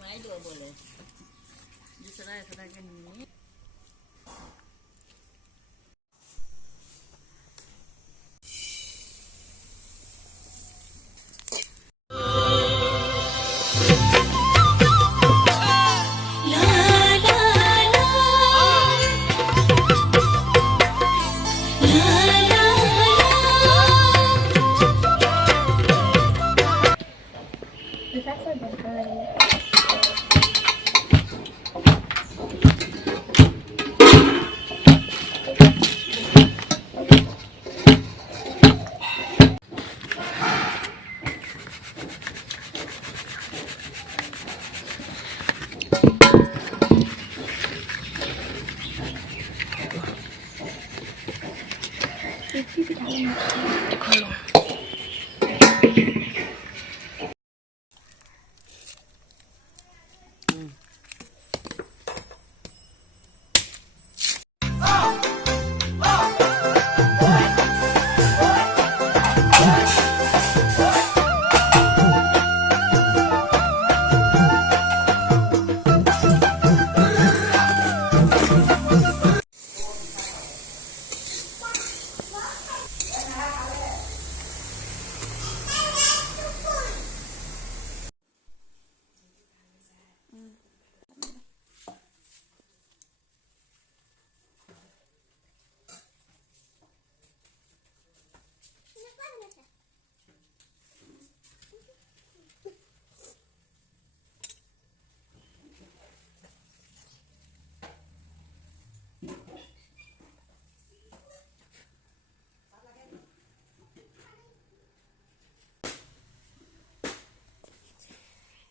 máy đùa bồ lên đi sau đây cái này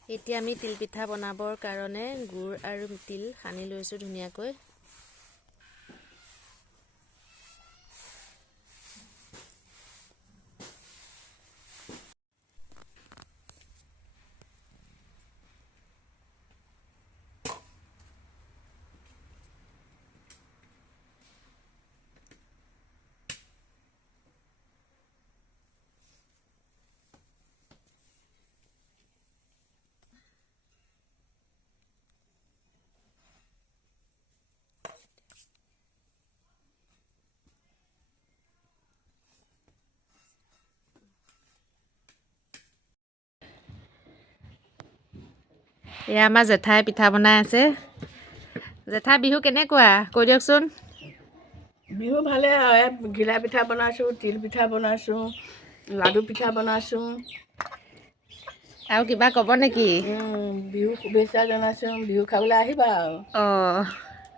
এতিয়া আমি তিল পিঠা বনাবৰ কাৰণে গুড় আৰু তিল সানি লৈছো ধুনিয়াকৈ এয়া আমাৰ জেঠাই পিঠা বনাই আছে জেঠা বিহু কেনেকুৱা কৈ দিয়কচোন বিহু ভালে হয় ঘিলা পিঠা বনাইছোঁ তিল পিঠা বনাইছোঁ লাডু পিঠা বনাইছোঁ আৰু কিবা ক'ব নেকি বিহু শুভেচ্ছা জনাইছোঁ বিহু খাবলৈ আহিবা আৰু অঁ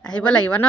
আহিব লাগিব ন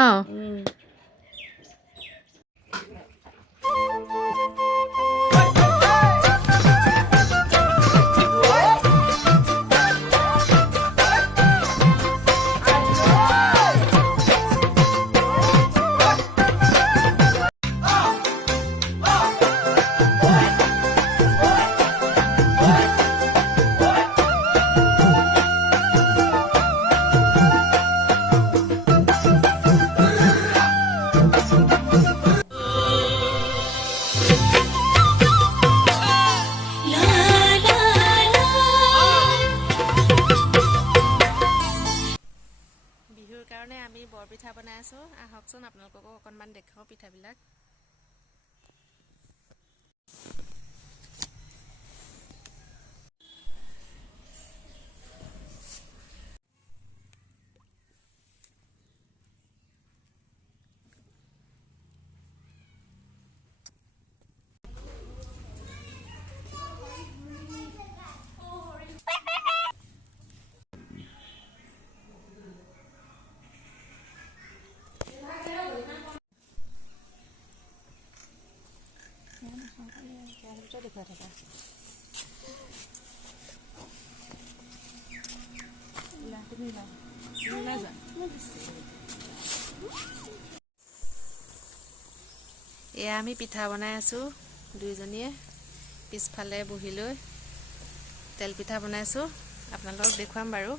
বিহুৰ কাৰণে আমি বৰ পিঠা বনাই আছোঁ আহকচোন আপোনালোককো অকণমান দেখাওঁ পিঠাবিলাক দেখুৱাই থকা এয়া আমি পিঠা বনাই আছোঁ দুইজনীয়ে পিছফালে বহি লৈ তেল পিঠা বনাইছোঁ আপোনালোকক দেখুৱাম বাৰু